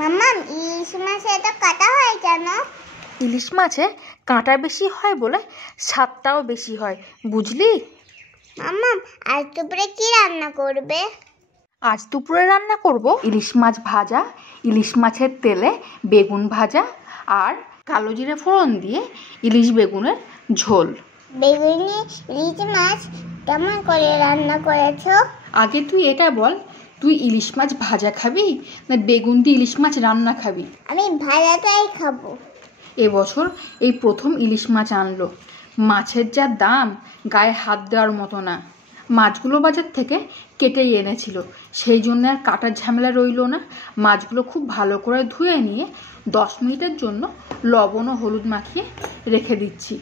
মাম্মা, ইলিশ মাছে এত কাটা হয় কেন? ইলিশ মাছে কাঁটা বেশি হয় বলে স্বাদটাও বেশি হয়, বুঝলি? মাম্মা, আজ দুপুরে কি রান্না করবে? আজ দুপুরে রান্না করব ইলিশ মাছ ভাজা, ইলিশ মাছের তেলে বেগুন ভাজা আর কালো জিরে ফোড়ন দিয়ে ইলিশ বেগুনের ঝোল। বেগুনি ইলিশ মাছ কেমন করে রান্না করেছো? আগে তুই এটা বল, তুই ইলিশ মাছ ভাজা খাবি না বেগুন দিয়ে ইলিশ মাছ রান্না খাবি? আমি ভাজাটাই খাবো। এবছর এই প্রথম ইলিশ মাছ আনলো। মাছের যা দাম, গায়ে হাত দেওয়ার মতো না। মাছগুলো বাজার থেকে কেটেই এনেছিল, সেই জন্য আর কাটার ঝামেলা রইল না। মাছগুলো খুব ভালো করে ধুয়ে নিয়ে 10 মিনিটের জন্য লবণ ও হলুদ মাখিয়ে রেখে দিচ্ছি।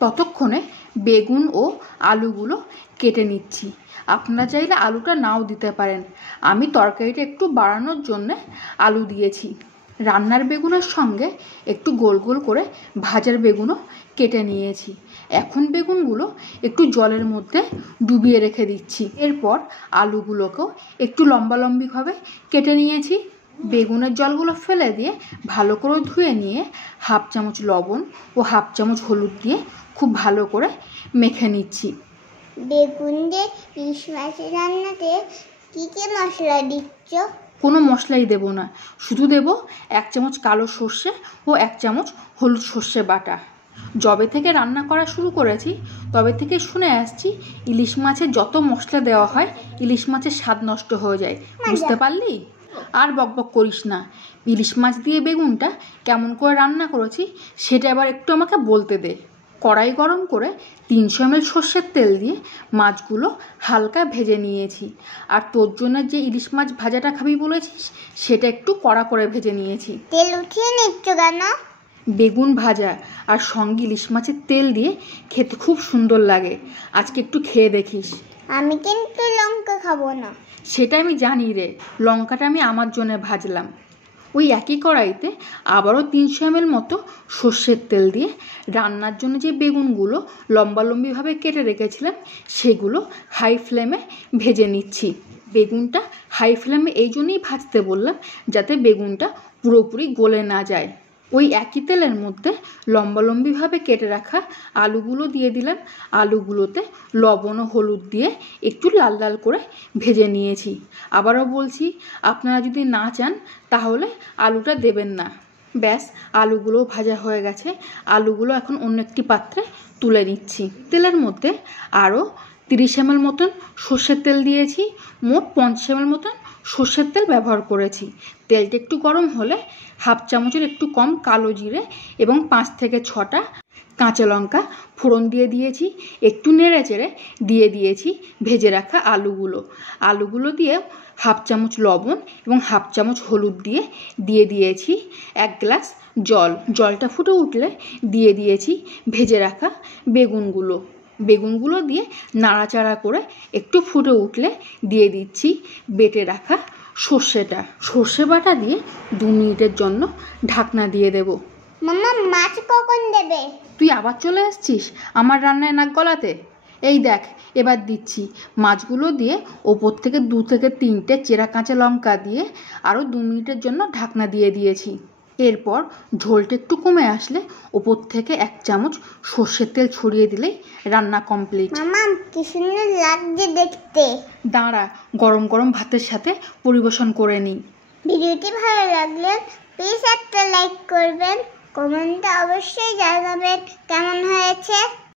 ততক্ষণে বেগুন ও আলুগুলো কেটে নিচ্ছি। আপনারা চাইলে আলুটা নাও দিতে পারেন, আমি তরকারিটা একটু বাড়ানোর জন্যে আলু দিয়েছি। রান্নার বেগুনের সঙ্গে একটু গোল গোল করে ভাজার বেগুনও কেটে নিয়েছি। এখন বেগুনগুলো একটু জলের মধ্যে ডুবিয়ে রেখে দিচ্ছি। এরপর আলুগুলোকেও একটু লম্বালম্বিভাবে কেটে নিয়েছি। বেগুনের জলগুলো ফেলে দিয়ে ভালো করে ধুয়ে নিয়ে 1/2 চামচ লবণ ও 1/2 চামচ হলুদ দিয়ে খুব ভালো করে মেখে নিচ্ছি। বেগুন দিয়ে ইলিশ মাছের রান্নাতে কি কি মশলা দিচ্ছ? কোনো মশলাই দেব না, শুধু দেব 1 চামচ কালো সর্ষে ও 1 চামচ হলুদ সর্ষে বাটা। যবে থেকে রান্না করা শুরু করেছি তবে থেকে শুনে আসছি ইলিশ মাছে যত মশলা দেওয়া হয় ইলিশ মাছের স্বাদ নষ্ট হয়ে যায়। বুঝতে পারলি? আর বকবক করিস না। ইলিশ মাছ দিয়ে বেগুনটা কেমন করে রান্না করেছি সেটা এবার একটু আমাকে বলতে দে। কড়াই গরম করে 300 ml সর্ষের তেল দিয়ে মাছগুলো হালকা ভেজে নিয়েছি। আর তোর জন্য যে ইলিশ মাছ ভাজাটা খাবি বলেছিস সেটা একটু কড়া করে ভেজে নিয়েছি। তেল উঠিয়ে নিচ্ছ কেন? বেগুন ভাজা আর সঙ্গে ইলিশ মাছের তেল দিয়ে খেতে খুব সুন্দর লাগে। আজকে একটু খেয়ে দেখিস। আমি কিন্তু লঙ্কা খাবো না। সেটা আমি জানি রে, লঙ্কাটা আমি আমার জন্য ভাজলাম। ওই একই কড়াইতে আবারও 300 ml মতো সর্ষের তেল দিয়ে রান্নার জন্য যে বেগুনগুলো লম্বালম্বিভাবে কেটে রেখেছিলাম সেগুলো হাই ফ্লেমে ভেজে নিচ্ছি। বেগুনটা হাই ফ্লেমে এই জন্যই ভাজতে বললাম যাতে বেগুনটা পুরোপুরি গলে না যায়। ওই একই তেলের মধ্যে লম্বালম্বিভাবে কেটে রাখা আলুগুলো দিয়ে দিলাম। আলুগুলোতে লবণ ও হলুদ দিয়ে একটু লাল লাল করে ভেজে নিয়েছি। আবারও বলছি, আপনারা যদি না চান তাহলে আলুটা দেবেন না। ব্যাস, আলুগুলো ভাজা হয়ে গেছে। আলুগুলো এখন অন্য একটি পাত্রে তুলে নিচ্ছি। তেলের মধ্যে আরও 30 ml মতন সর্ষের তেল দিয়েছি। মোট 50 ml মতন সর্ষের তেল ব্যবহার করেছি। তেলটা একটু গরম হলে 1/2 চামচের একটু কম কালো জিরে এবং 5 থেকে 6টা কাঁচা লঙ্কা ফোড়ন দিয়ে দিয়েছি। একটু নেড়ে চেড়ে দিয়ে দিয়েছি ভেজে রাখা আলুগুলো দিয়ে 1/2 চামচ লবণ এবং 1/2 চামচ হলুদ দিয়ে দিয়েছি 1 গ্লাস জল। জলটা ফুটে উঠলে দিয়ে দিয়েছি ভেজে রাখা বেগুনগুলো দিয়ে নাড়াচাড়া করে একটু ফুটে উঠলে দিয়ে দিচ্ছি বেটে রাখা সর্ষে বাটা দিয়ে 2 মিনিটের জন্য ঢাকনা দিয়ে দেব। মাম্মা, মাছ কখন দেবে? তুই আবার চলে এসছিস আমার রান্নায় নাক গলাতে। এই দেখ, এবার দিচ্ছি। মাছগুলো দিয়ে ওপর থেকে 2 থেকে 3টে চেরা কাঁচা লঙ্কা দিয়ে আরও 2 মিনিটের জন্য ঢাকনা দিয়ে দিয়েছি। এরপর ঝোলটা একটু কমে আসলে ওপর থেকে 1 চামচ সর্ষের তেল ছড়িয়ে দিলেই রান্না কমপ্লিট। মাম্মা, কি সুন্দর লাগছে দেখতে। দাঁড়া, গরম গরম ভাতের সাথে পরিবেশন করে নিই। ভিডিওটি ভালো লাগলে প্লিজ একটা লাইক করবেন, কমেন্টে অবশ্যই জানাবেন কেমন হয়েছে।